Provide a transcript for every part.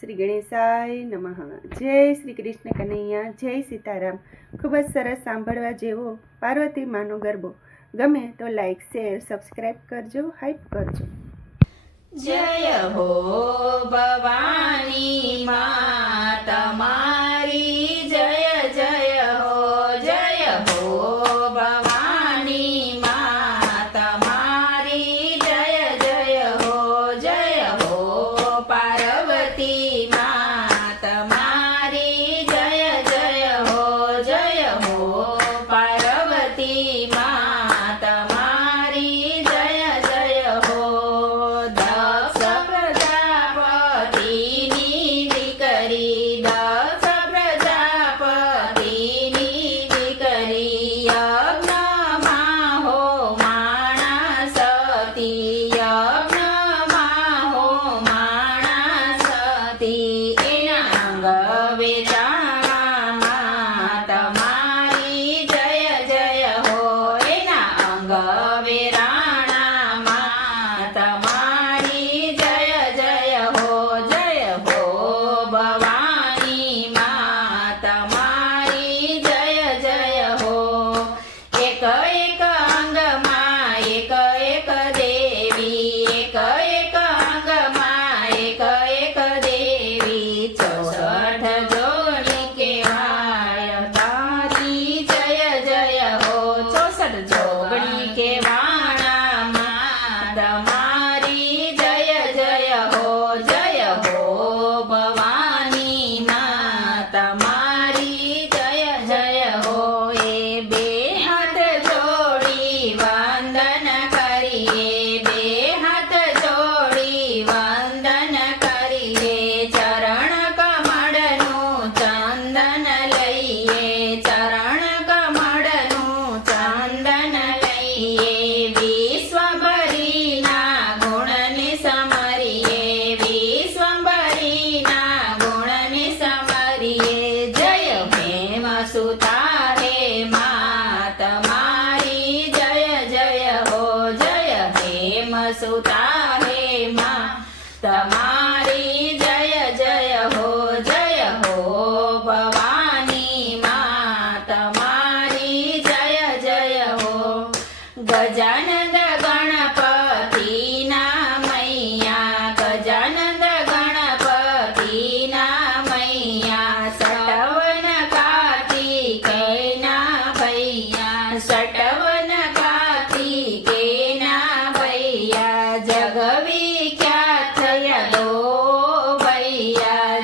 શ્રી ગણેશાય નમઃ. જય શ્રી કૃષ્ણ કનૈયા, જય સીતારામ. ખૂબ જ સરસ સાંભળવા જેવો પાર્વતી માનો ગરબો. ગમે તો લાઈક શેર સબસ્ક્રાઈબ કરજો હાઈપ કરજો. જય હો ભવા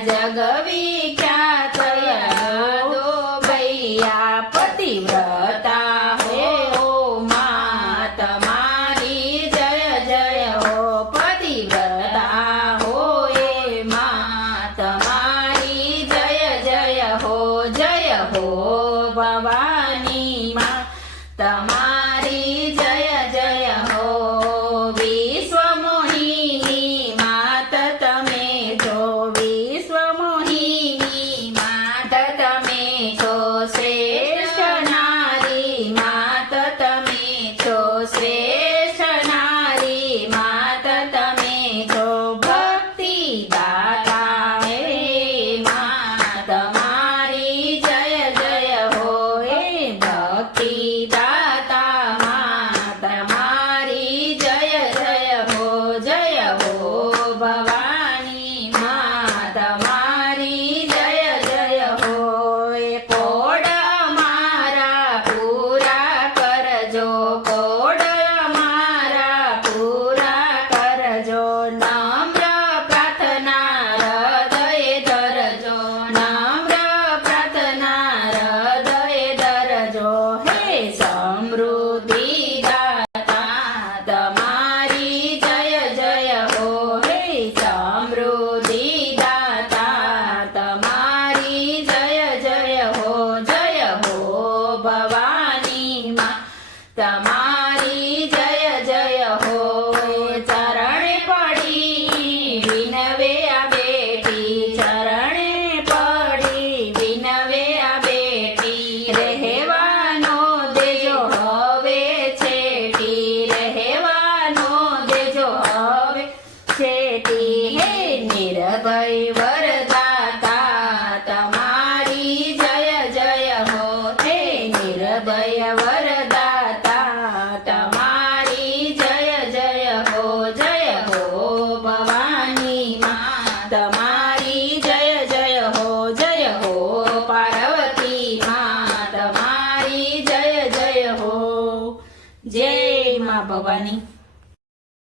જગવી ક્યાં થયા દો ભૈયા પતિવ્રતા હો મા તમારી જય જય હો પતિવ્રતા હો એ મા તમારી જય જય હો જય હો ભવાની મા તમારી ભવાની.